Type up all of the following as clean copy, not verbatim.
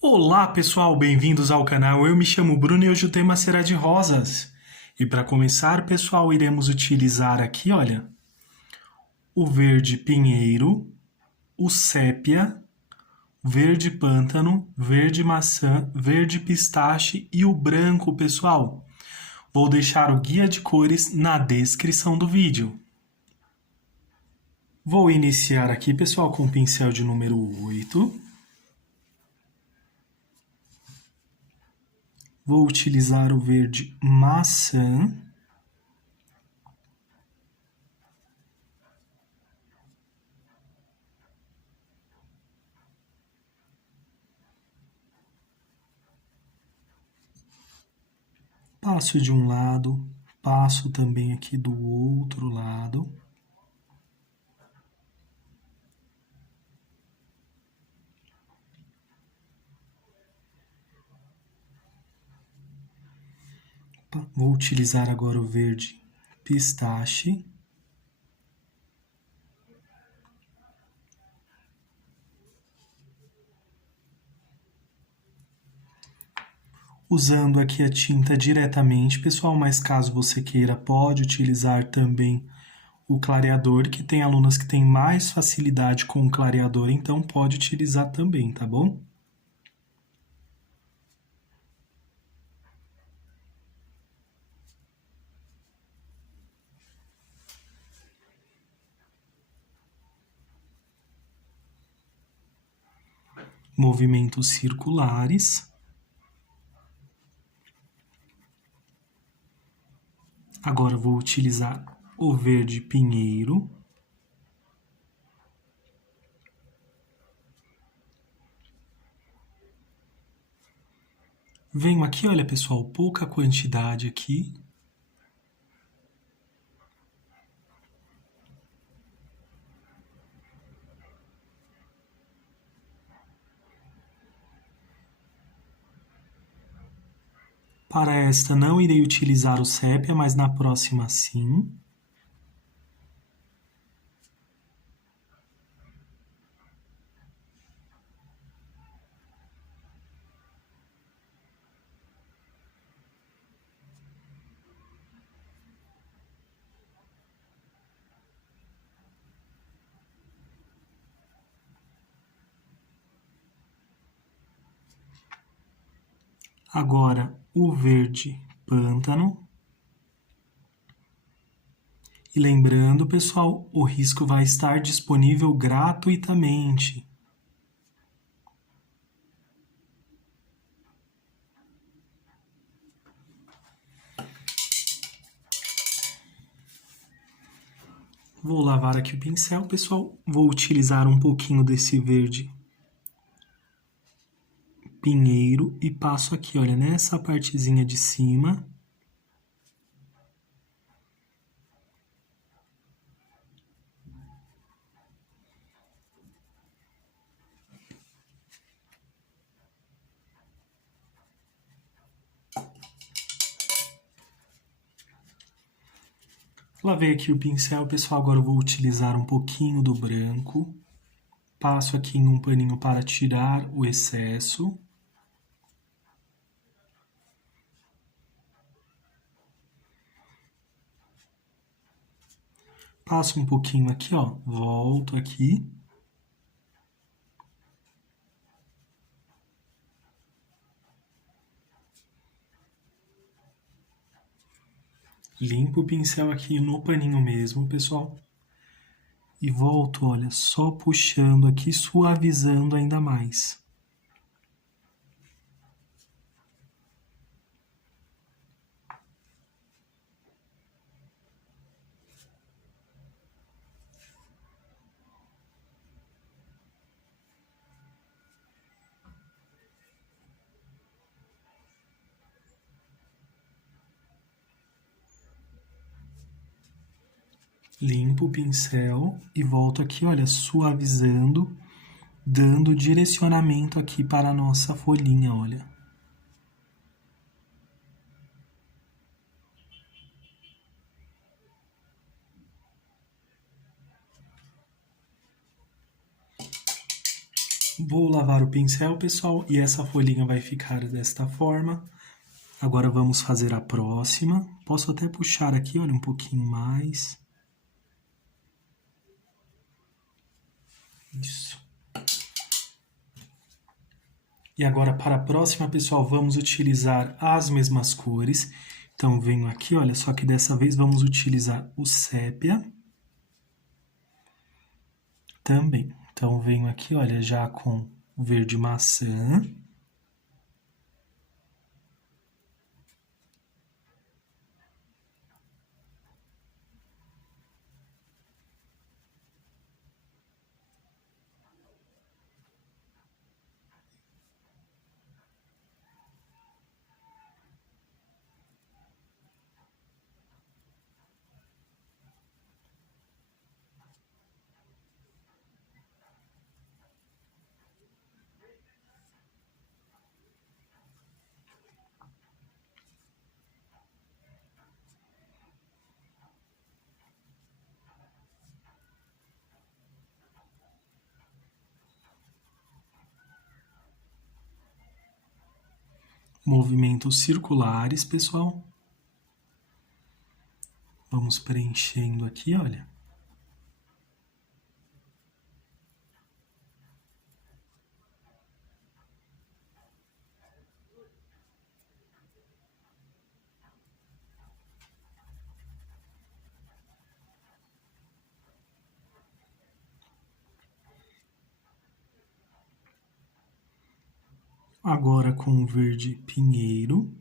Olá pessoal, bem-vindos ao canal. Eu me chamo Bruno e hoje o tema será de rosas. E para começar, pessoal, iremos utilizar aqui, olha, o verde pinheiro, o sépia, verde pântano, verde maçã, verde pistache e o branco, pessoal. Vou deixar o guia de cores na descrição do vídeo. Vou iniciar aqui, pessoal, com o pincel de número 8. Vou utilizar o verde maçã. Passo de um lado, passo também aqui do outro lado. Vou utilizar agora o verde pistache. Usando aqui a tinta diretamente, pessoal, mas caso você queira, pode utilizar também o clareador, que tem alunas que têm mais facilidade com o clareador, então pode utilizar também, tá bom? Movimentos circulares. Agora vou utilizar o verde pinheiro. Venho aqui, olha pessoal, pouca quantidade aqui. Para esta não irei utilizar o sépia, mas na próxima sim. Agora o verde pântano. E lembrando, pessoal, o risco vai estar disponível gratuitamente. Vou lavar aqui o pincel, pessoal. Vou utilizar um pouquinho desse verde pinheiro e passo aqui, olha, nessa partezinha de cima. Lavei aqui o pincel, pessoal. Agora eu vou utilizar um pouquinho do branco. Passo aqui em um paninho para tirar o excesso. Passo um pouquinho aqui, ó. Volto aqui. Limpo o pincel aqui no paninho mesmo, pessoal. E volto, olha, só puxando aqui, suavizando ainda mais. Limpo o pincel e volto aqui, olha, suavizando, dando direcionamento aqui para a nossa folhinha, olha. Vou lavar o pincel, pessoal, e essa folhinha vai ficar desta forma. Agora vamos fazer a próxima. Posso até puxar aqui, olha, um pouquinho mais. Isso. E agora para a próxima, pessoal, vamos utilizar as mesmas cores. Então, venho aqui, olha, só que dessa vez vamos utilizar o sépia também. Então, venho aqui, olha, já com o verde maçã. Movimentos circulares, pessoal. Vamos preenchendo aqui, olha. Agora com o verde pinheiro.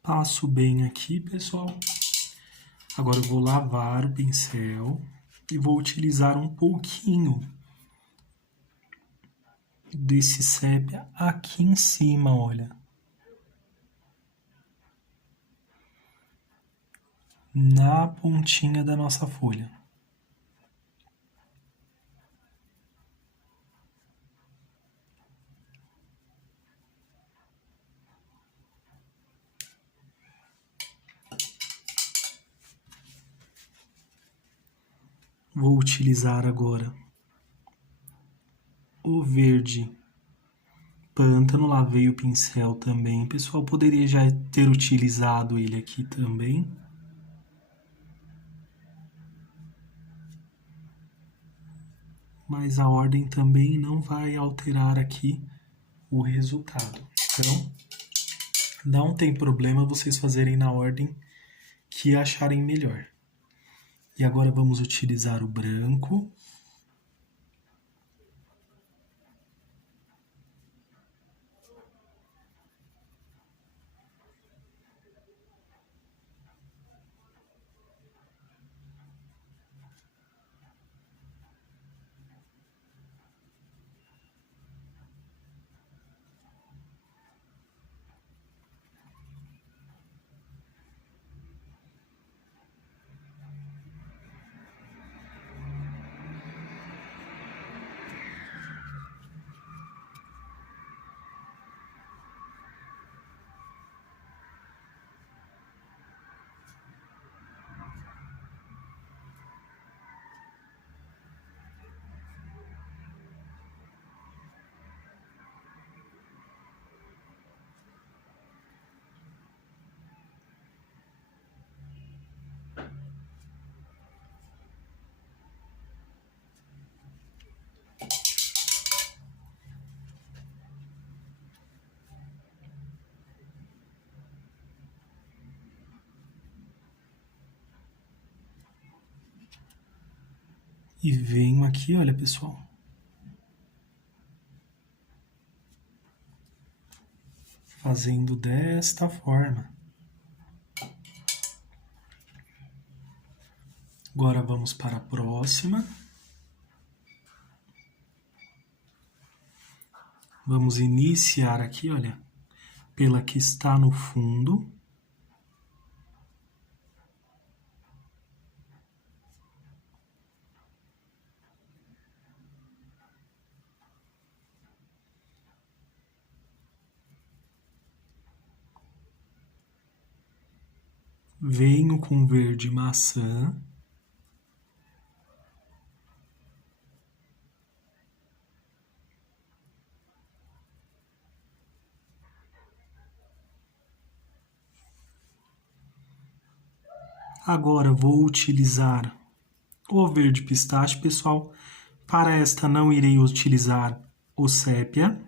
Passo bem aqui, pessoal. Agora eu vou lavar o pincel e vou utilizar um pouquinho desse sépia aqui em cima, olha. Na pontinha da nossa folha. Vou utilizar agora o verde pântano, lavei o pincel também. Pessoal, poderia já ter utilizado ele aqui também. Mas a ordem também não vai alterar aqui o resultado. Então, não tem problema vocês fazerem na ordem que acharem melhor. E agora vamos utilizar o branco. E venho aqui, olha, pessoal. fazendo desta forma. Agora vamos para a próxima. Vamos iniciar aqui, olha, pela que está no fundo. Venho com verde maçã. Agora vou utilizar o verde pistache, pessoal. Para esta não irei utilizar o sépia.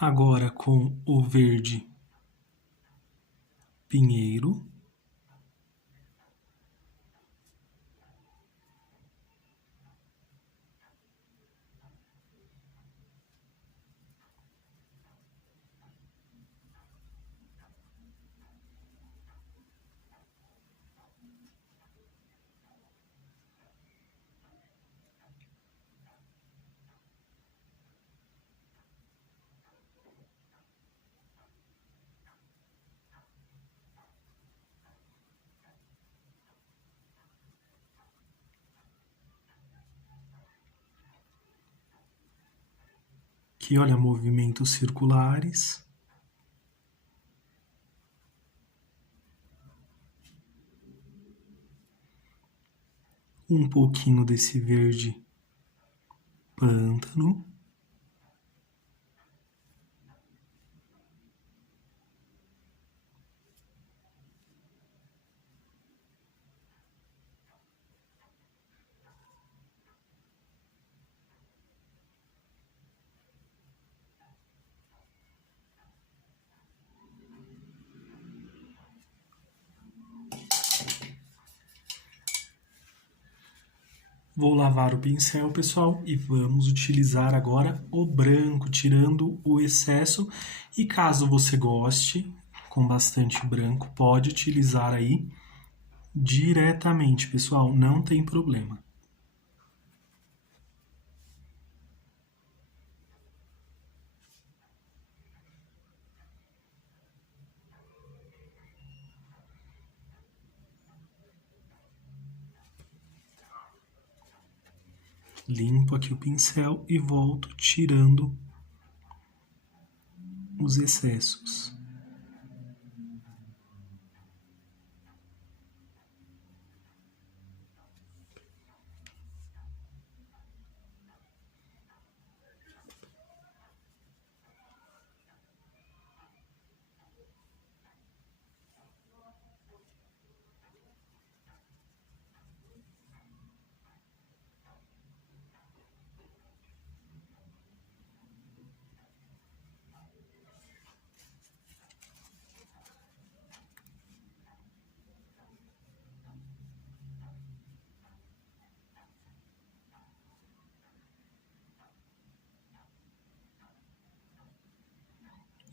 Agora com o verde pinheiro. Aqui, olha, movimentos circulares. Um pouquinho desse verde pântano. Vou lavar o pincel, pessoal, e vamos utilizar agora o branco, tirando o excesso. E caso você goste com bastante branco, pode utilizar aí diretamente, pessoal, não tem problema. Limpo aqui o pincel e volto tirando os excessos.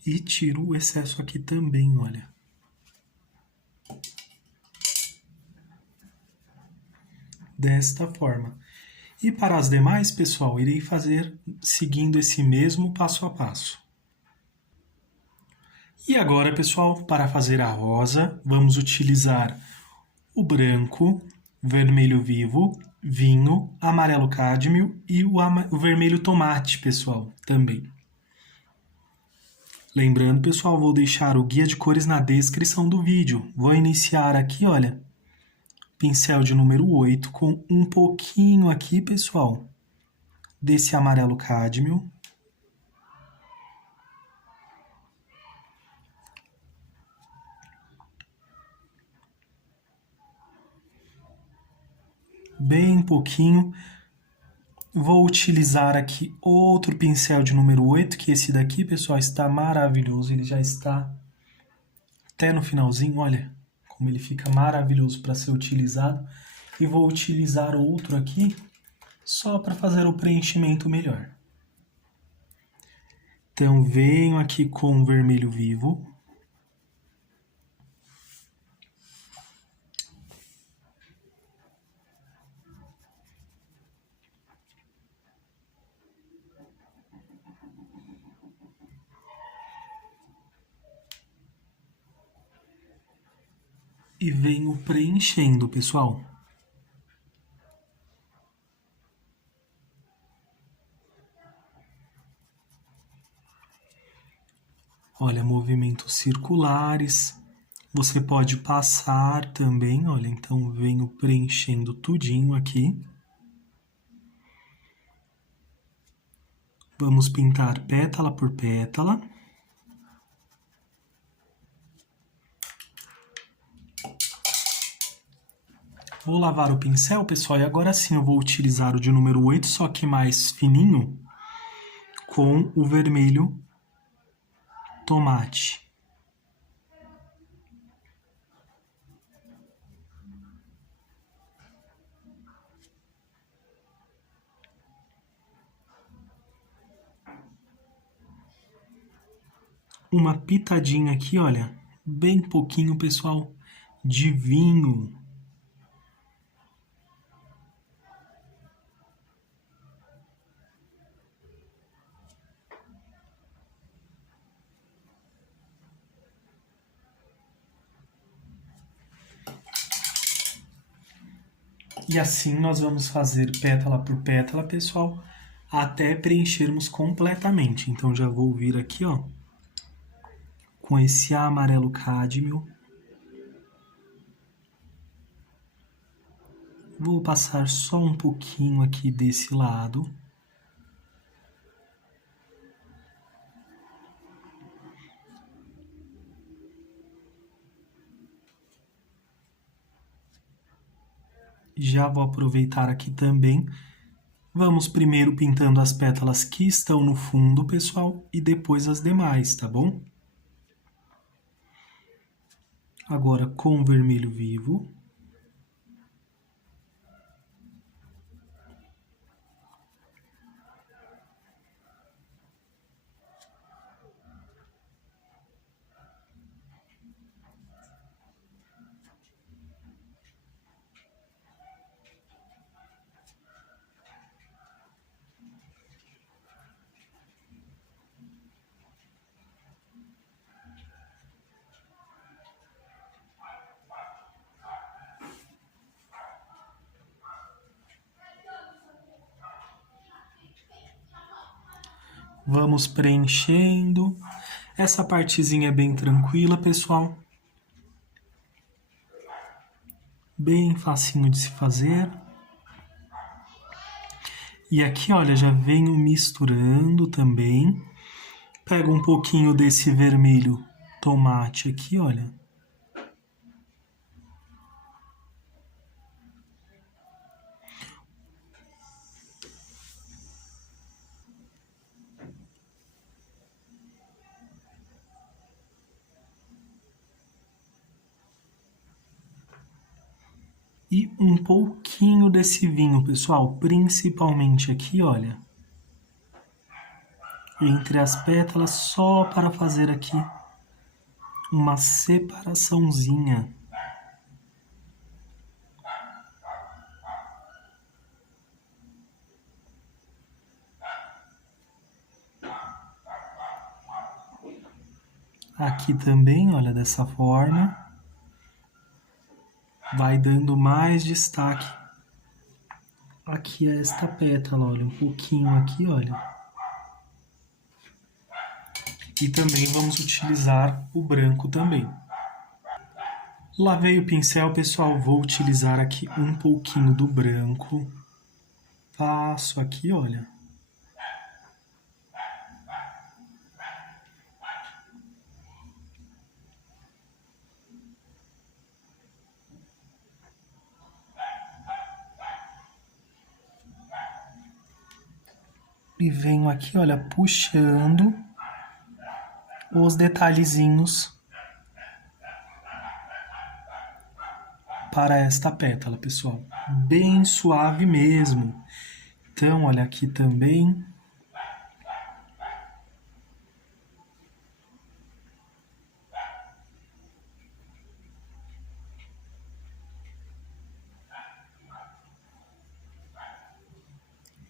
E tiro o excesso aqui também, olha. Desta forma. E para as demais, pessoal, irei fazer seguindo esse mesmo passo a passo. E agora, pessoal, para fazer a rosa, vamos utilizar o branco, vermelho vivo, vinho, amarelo cádmio e o vermelho tomate, pessoal, também. Lembrando, pessoal, vou deixar o guia de cores na descrição do vídeo. Vou iniciar aqui, olha, pincel de número 8 com um pouquinho aqui, pessoal, desse amarelo cádmio. bem pouquinho. Vou utilizar aqui outro pincel de número 8, que esse daqui, pessoal, está maravilhoso. Ele já está até no finalzinho, olha como ele fica maravilhoso para ser utilizado. E vou utilizar outro aqui só para fazer o preenchimento melhor. Então, venho aqui com o vermelho vivo. E venho preenchendo, pessoal. Olha, movimentos circulares. Você pode passar também, olha, então venho preenchendo tudinho aqui. Vamos pintar pétala por pétala. Vou lavar o pincel, pessoal, e agora sim eu vou utilizar o de número 8, só que mais fininho, com o vermelho tomate. Uma pitadinha aqui, olha, bem pouquinho, pessoal, de vinho. E assim nós vamos fazer pétala por pétala, pessoal, até preenchermos completamente. Então já vou vir aqui, ó, com esse amarelo cádmio. Vou passar só um pouquinho aqui desse lado. Já vou aproveitar aqui também. Vamos primeiro pintando as pétalas que estão no fundo, pessoal, e depois as demais, tá bom? Agora com vermelho vivo. Vamos preenchendo. Essa partezinha é bem tranquila, pessoal. Bem facinho de se fazer. E aqui, olha, já venho misturando também. Pego um pouquinho desse vermelho tomate aqui, olha. E um pouquinho desse vinho, pessoal, principalmente aqui, olha, entre as pétalas, só para fazer aqui uma separaçãozinha. Aqui também, olha, dessa forma, vai dando mais destaque aqui a esta pétala, olha, um pouquinho aqui, olha. E também vamos utilizar o branco também. Lavei o pincel, pessoal, vou utilizar aqui um pouquinho do branco. Passo aqui, olha. E venho aqui, olha, puxando os detalhezinhos para esta pétala, pessoal. Bem suave mesmo. Então, olha aqui também.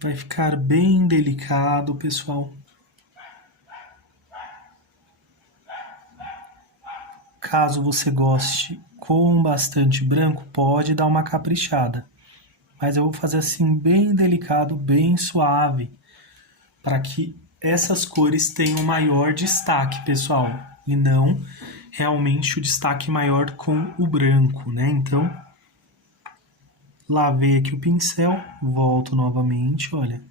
Vai ficar bem delicado, pessoal. Caso você goste com bastante branco, pode dar uma caprichada. Mas eu vou fazer assim bem delicado, bem suave, para que essas cores tenham maior destaque, pessoal. E não realmente o destaque maior com o branco, né? Então, lavei aqui o pincel, volto novamente, olha.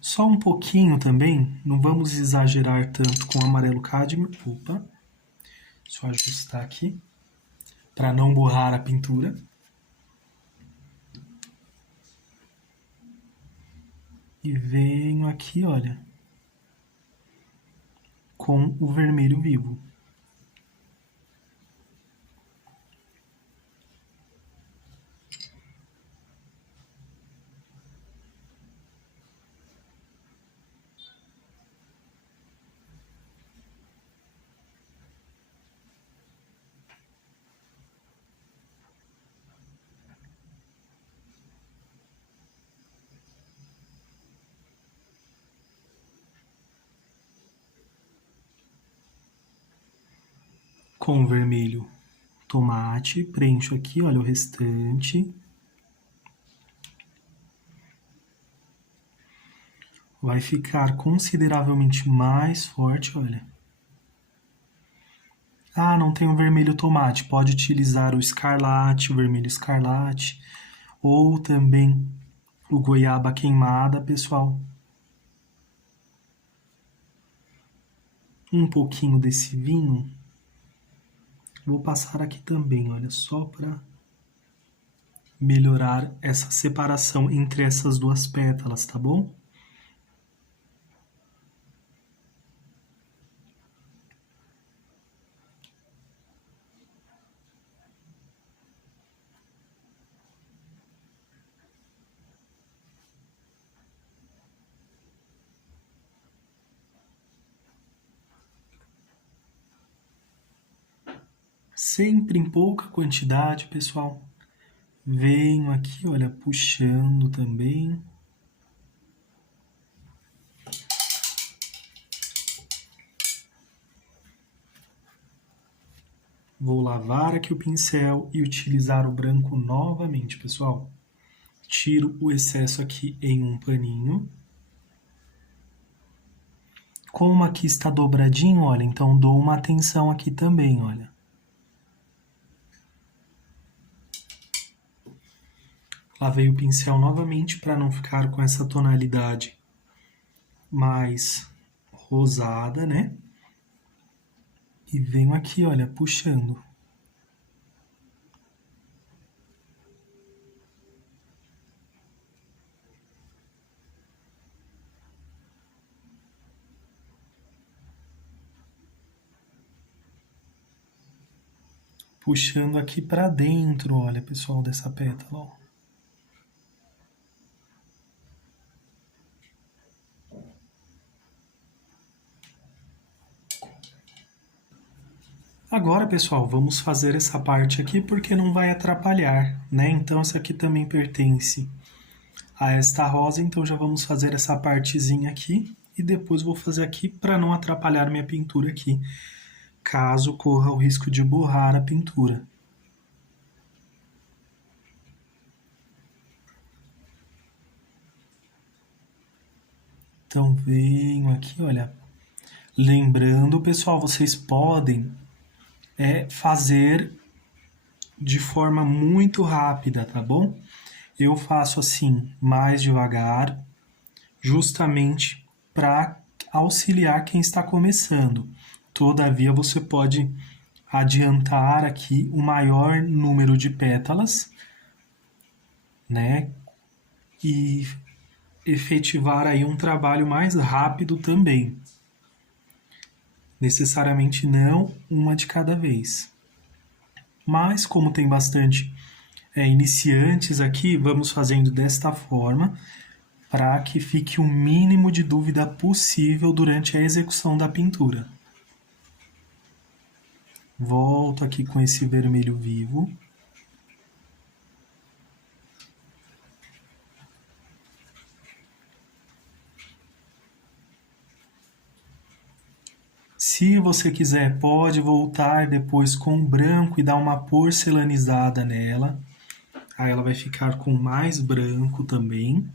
Só um pouquinho também, não vamos exagerar tanto com o amarelo cádmio. Opa, só ajustar aqui, para não borrar a pintura. E venho aqui, olha, com o vermelho vivo. Com o vermelho tomate, preencho aqui, olha, o restante. Vai ficar consideravelmente mais forte, olha. Ah, não tem o vermelho tomate, pode utilizar o escarlate, o vermelho escarlate, ou também o goiaba queimada, pessoal. Um pouquinho desse vinho. Vou passar aqui também, olha, só para melhorar essa separação entre essas duas pétalas, tá bom? Sempre em pouca quantidade, pessoal. Venho aqui, olha, puxando também. Vou lavar aqui o pincel e utilizar o branco novamente, pessoal. Tiro o excesso aqui em um paninho. Como aqui está dobradinho, olha, então dou uma atenção aqui também, olha. Lavei o pincel novamente para não ficar com essa tonalidade mais rosada, né? E venho aqui, olha, puxando. Puxando aqui para dentro, olha, pessoal, dessa pétala, ó. Agora, pessoal, vamos fazer essa parte aqui porque não vai atrapalhar, né? Então, essa aqui também pertence a esta rosa, então já vamos fazer essa partezinha aqui e depois vou fazer aqui para não atrapalhar minha pintura aqui, caso corra o risco de borrar a pintura. Então, venho aqui, olha. Lembrando, pessoal, vocês podem fazer de forma muito rápida, tá bom? Eu faço assim, mais devagar, justamente para auxiliar quem está começando. Todavia, você pode adiantar aqui o maior número de pétalas, né? E efetivar aí um trabalho mais rápido também. Necessariamente não uma de cada vez. Mas como tem bastante iniciantes aqui, vamos fazendo desta forma para que fique o mínimo de dúvida possível durante a execução da pintura. Volto aqui com esse vermelho vivo. Se você quiser, pode voltar depois com o branco e dar uma porcelanizada nela. Aí ela vai ficar com mais branco também.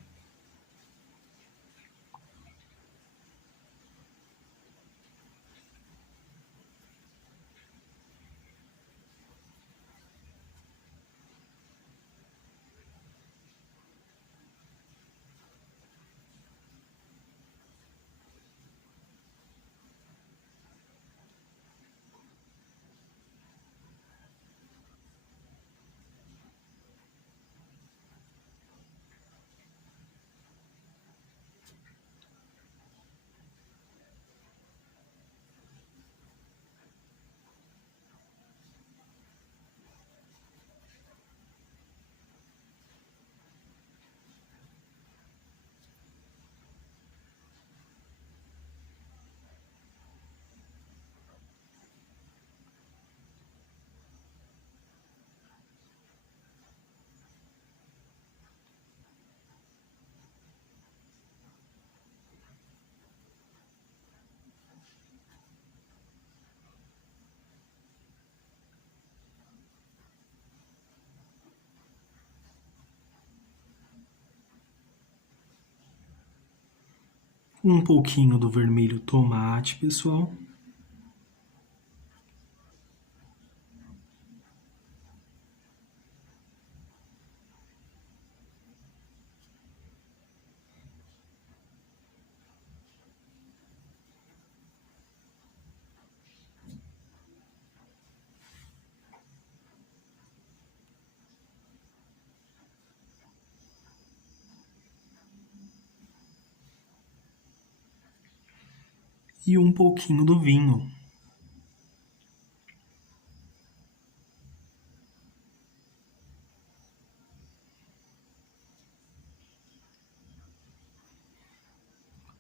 Um pouquinho do vermelho tomate, pessoal. E um pouquinho do vinho.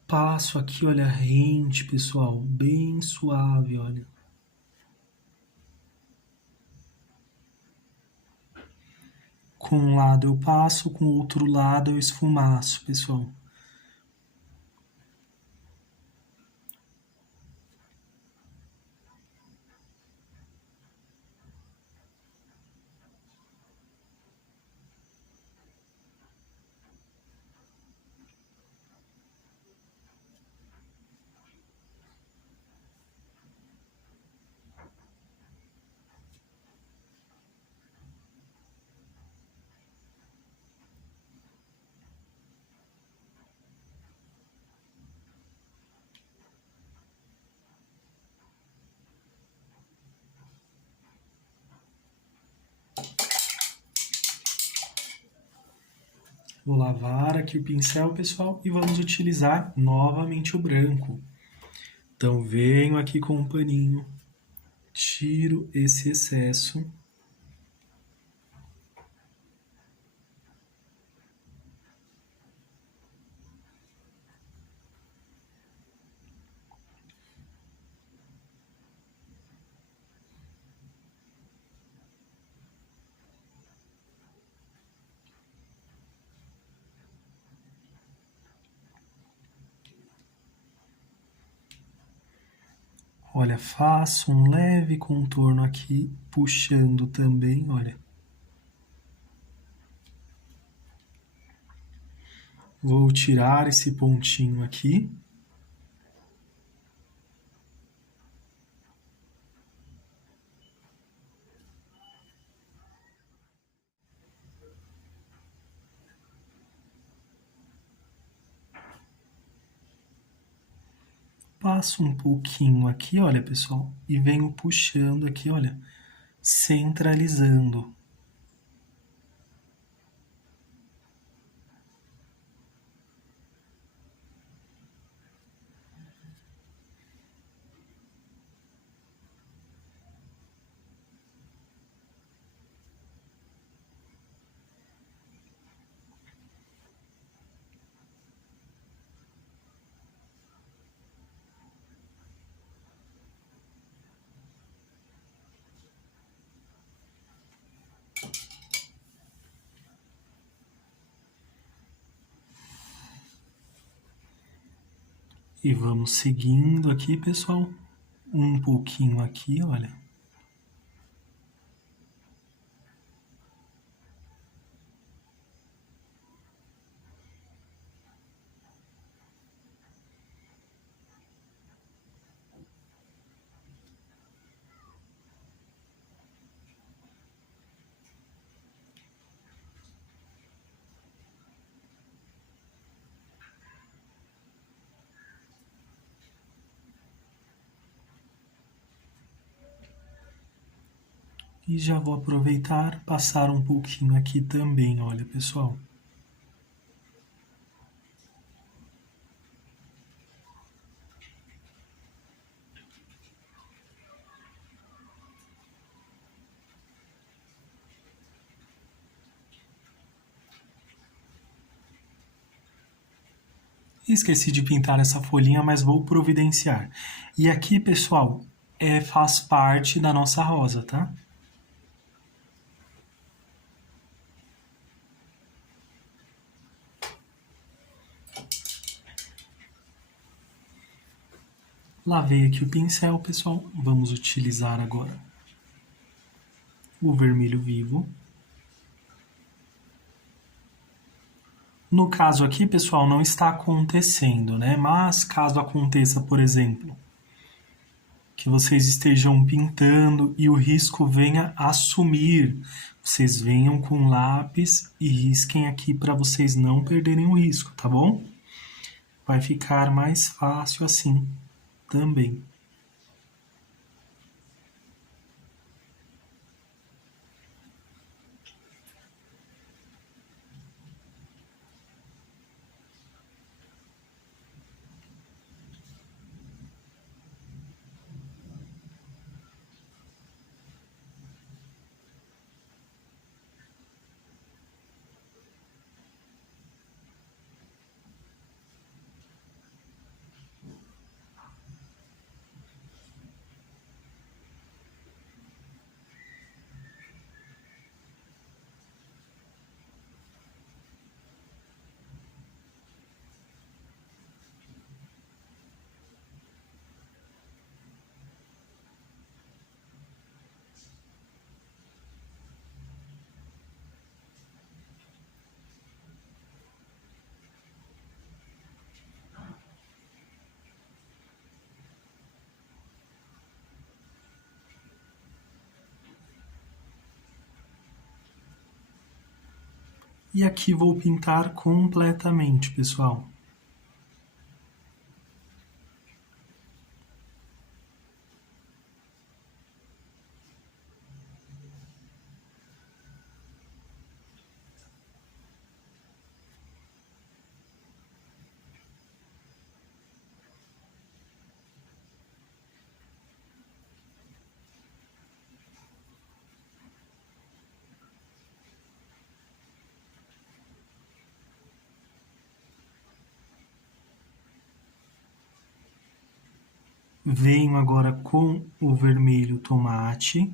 Passo aqui, olha, rente, pessoal, bem suave, olha. Com um lado eu passo, com o outro lado eu esfumaço, pessoal. Vou lavar aqui o pincel, pessoal, e vamos utilizar novamente o branco. Então, venho aqui com um paninho, tiro esse excesso. Olha, faço um leve contorno aqui, puxando também, olha. Vou tirar esse pontinho aqui. passo um pouquinho aqui, olha, pessoal, e venho puxando aqui, olha, centralizando. E vamos seguindo aqui, pessoal, um pouquinho aqui, olha. E já vou aproveitar, passar um pouquinho aqui também, olha, pessoal. Esqueci de pintar essa folhinha, mas vou providenciar. E aqui, pessoal, faz parte da nossa rosa, tá? Lavei aqui o pincel, pessoal. Vamos utilizar agora o vermelho vivo. No caso aqui, pessoal, não está acontecendo, né? Mas caso aconteça, por exemplo, que vocês estejam pintando e o risco venha assumir, vocês venham com lápis e risquem aqui para vocês não perderem o risco, tá bom? Vai ficar mais fácil assim também. E aqui vou pintar completamente, pessoal. Venho agora com o vermelho tomate.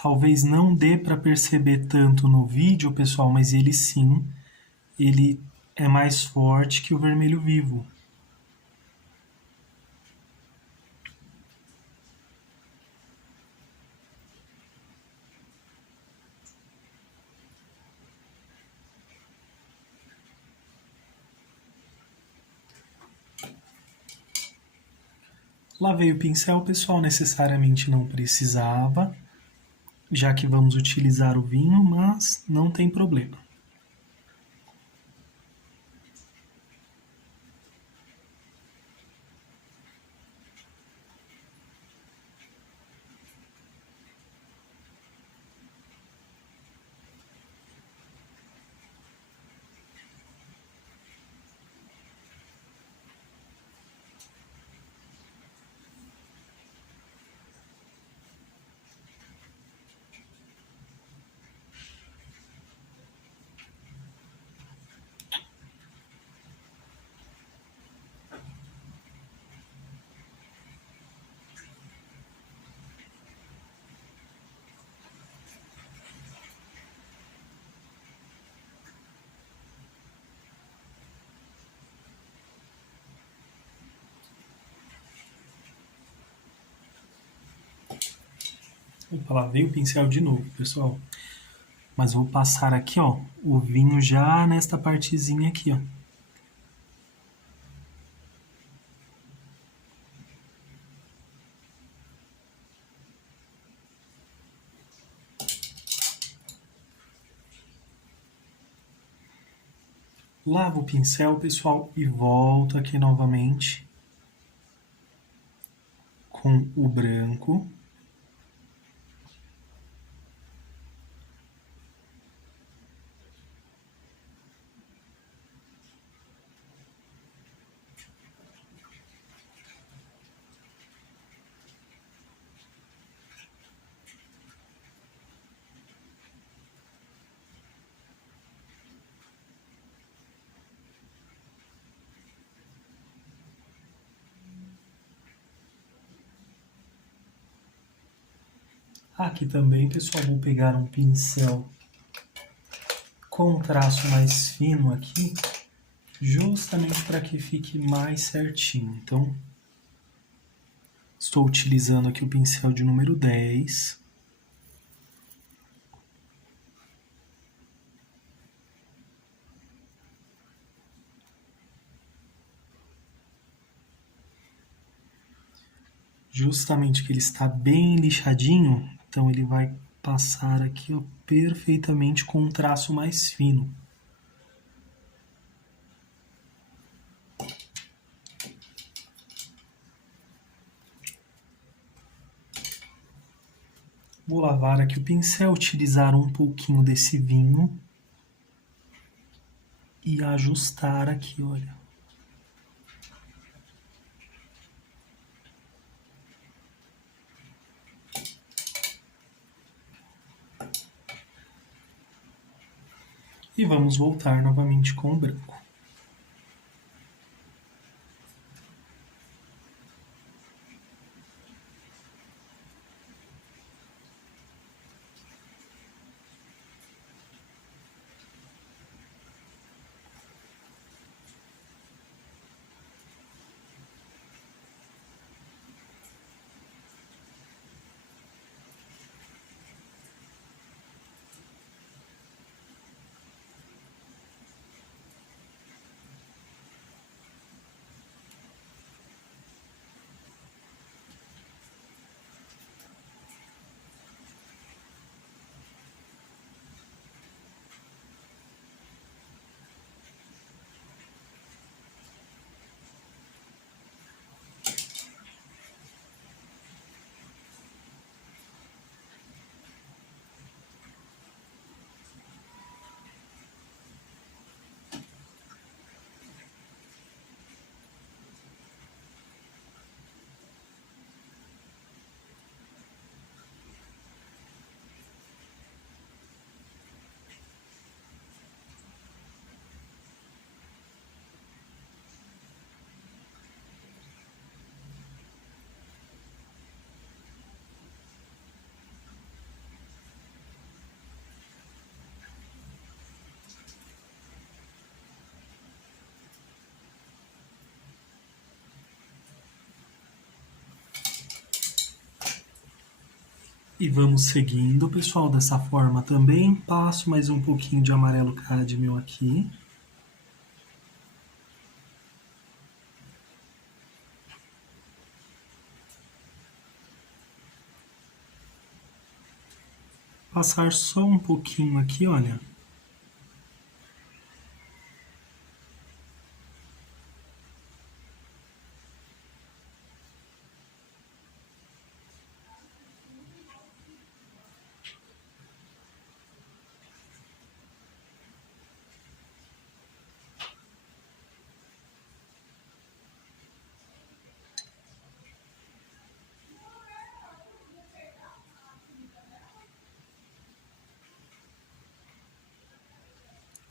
Talvez não dê para perceber tanto no vídeo, pessoal, mas ele sim, ele é mais forte que o vermelho vivo. Lavei o pincel, pessoal, necessariamente não precisava, já que vamos utilizar o vinho, mas não tem problema. Opa, lá veio o pincel de novo, pessoal. Mas vou passar aqui, ó, o vinho já nesta partezinha aqui, ó. Lavo o pincel, pessoal, e volto aqui novamente com o branco. Aqui também, pessoal, vou pegar um pincel com um traço mais fino aqui, justamente para que fique mais certinho. Então, estou utilizando aqui o pincel de número 10. Justamente que ele está bem lixadinho, então ele vai passar aqui, ó, perfeitamente com um traço mais fino. Vou lavar aqui o pincel, utilizar um pouquinho desse vinho e ajustar aqui, olha. E vamos voltar novamente com o branco. E vamos seguindo, pessoal, dessa forma também. Passo mais um pouquinho de amarelo cádmio aqui. Passar só um pouquinho aqui, olha.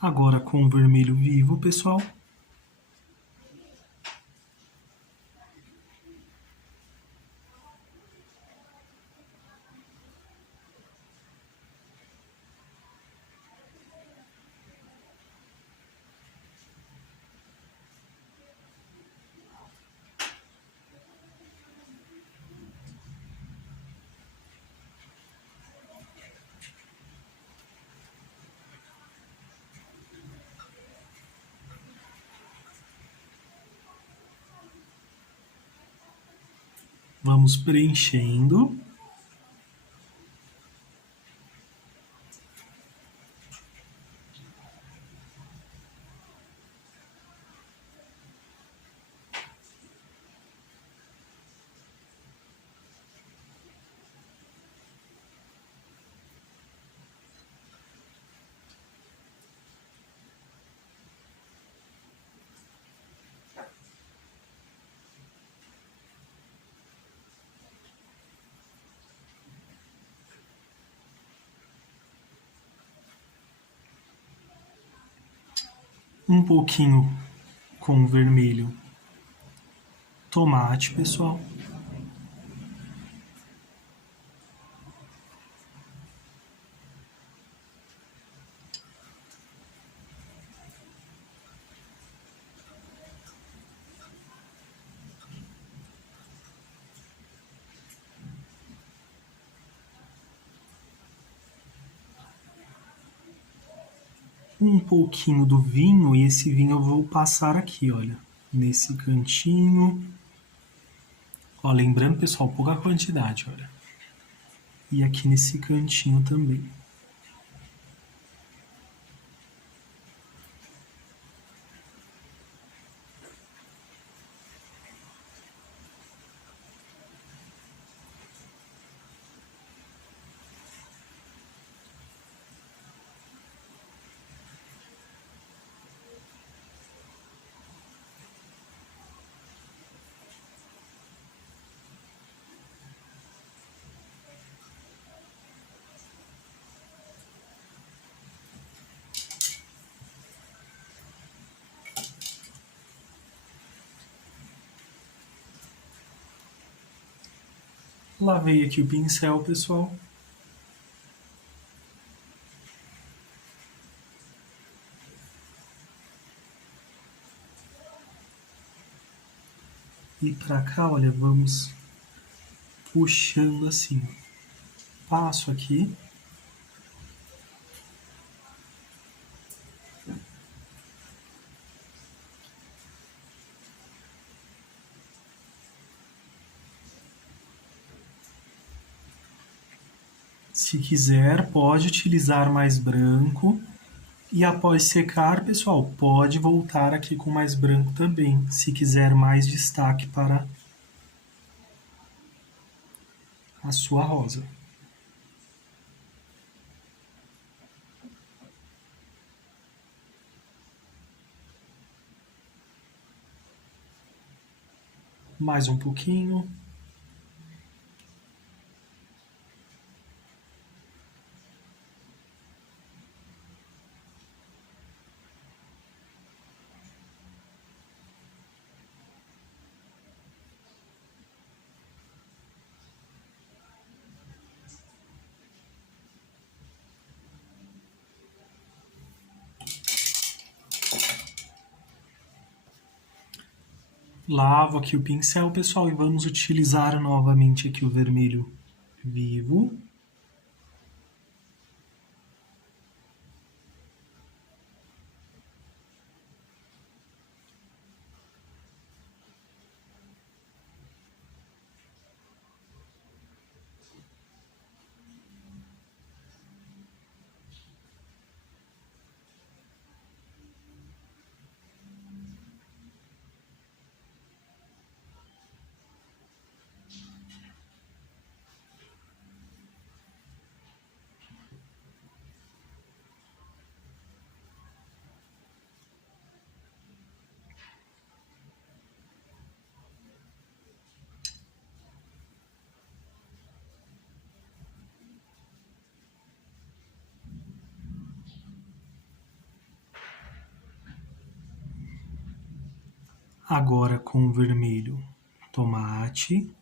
Agora com o vermelho vivo, pessoal. Vamos preenchendo. Um pouquinho com vermelho tomate, pessoal. Um pouquinho do vinho, e esse vinho eu vou passar aqui, olha, nesse cantinho. Ó, lembrando, pessoal, pouca quantidade, olha. E aqui nesse cantinho também. Lavei aqui o pincel, pessoal. E pra cá, olha, vamos puxando assim. Passo aqui. Se quiser, pode utilizar mais branco. E após secar, pessoal, pode voltar aqui com mais branco também, se quiser mais destaque para a sua rosa. Mais um pouquinho. Lavo aqui o pincel, pessoal, e vamos utilizar novamente aqui o vermelho vivo. Agora com o vermelho tomate.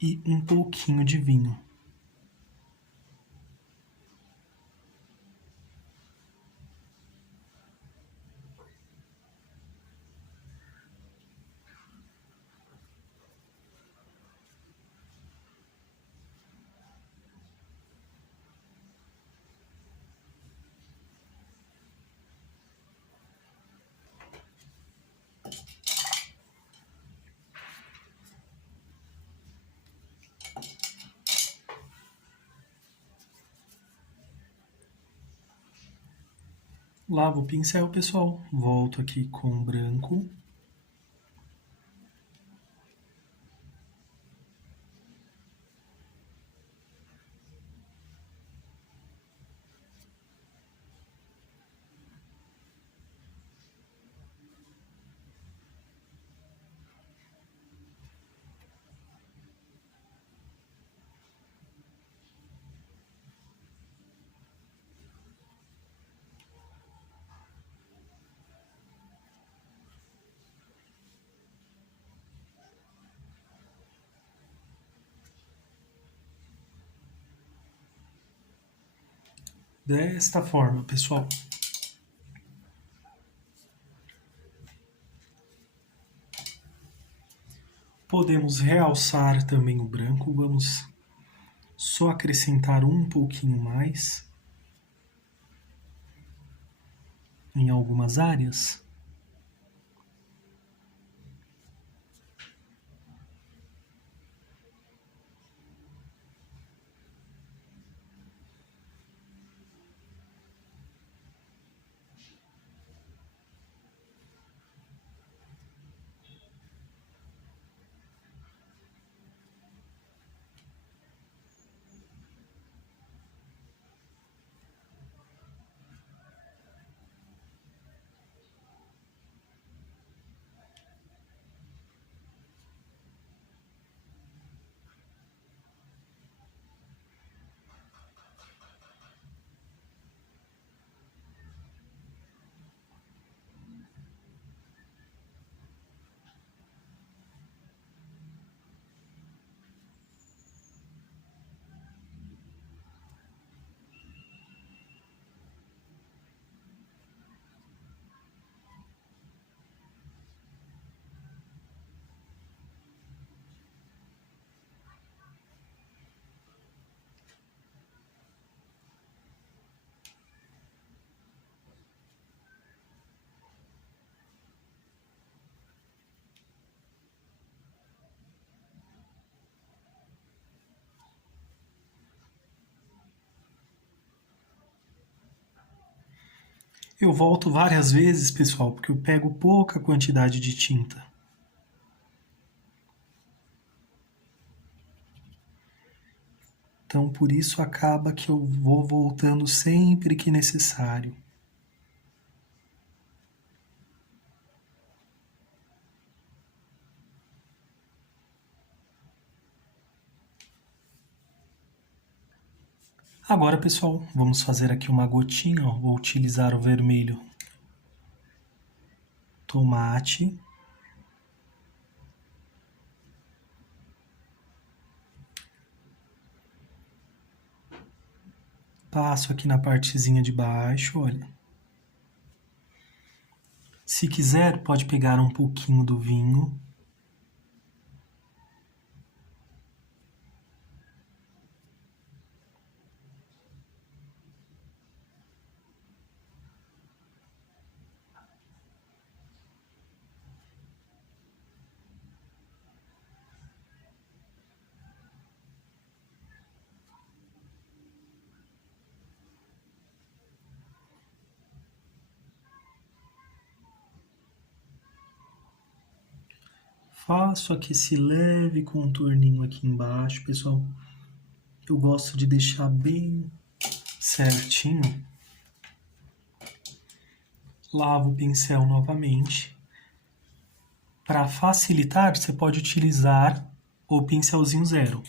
E um pouquinho de vinho. Lavo o pincel, pessoal. Volto aqui com o branco. Desta forma, pessoal. Podemos realçar também o branco. Vamos só acrescentar um pouquinho mais em algumas áreas. Eu volto várias vezes, pessoal, porque eu pego pouca quantidade de tinta. Então, por isso acaba que eu vou voltando sempre que necessário. Agora, pessoal, vamos fazer aqui uma gotinha. Ó. Vou utilizar o vermelho tomate. Passo aqui na partezinha de baixo, olha. Se quiser, pode pegar um pouquinho do vinho. Faço aqui esse leve contorninho aqui embaixo, pessoal. Eu gosto de deixar bem certinho. Lavo o pincel novamente. Para facilitar, você pode utilizar o pincelzinho zero.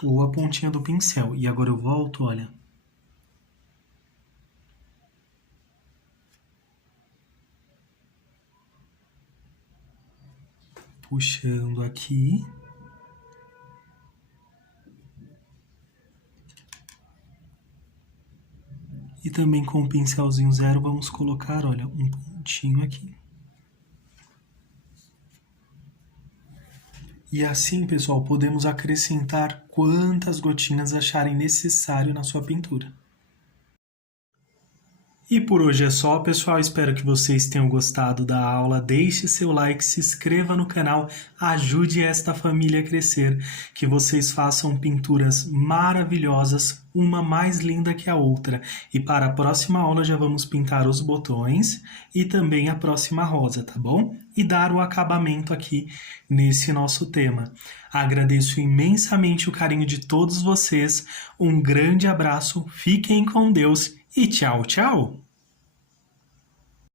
Ou a pontinha do pincel. E agora eu volto, olha. Puxando aqui. E também com o pincelzinho zero vamos colocar, olha, um pontinho aqui. E assim, pessoal, podemos acrescentar quantas gotinhas acharem necessário na sua pintura. E por hoje é só, pessoal. Espero que vocês tenham gostado da aula. Deixe seu like, se inscreva no canal, ajude esta família a crescer. Que vocês façam pinturas maravilhosas, uma mais linda que a outra. E para a próxima aula já vamos pintar os botões e também a próxima rosa, tá bom? E dar o acabamento aqui nesse nosso tema. Agradeço imensamente o carinho de todos vocês. Um grande abraço, fiquem com Deus e tchau, tchau!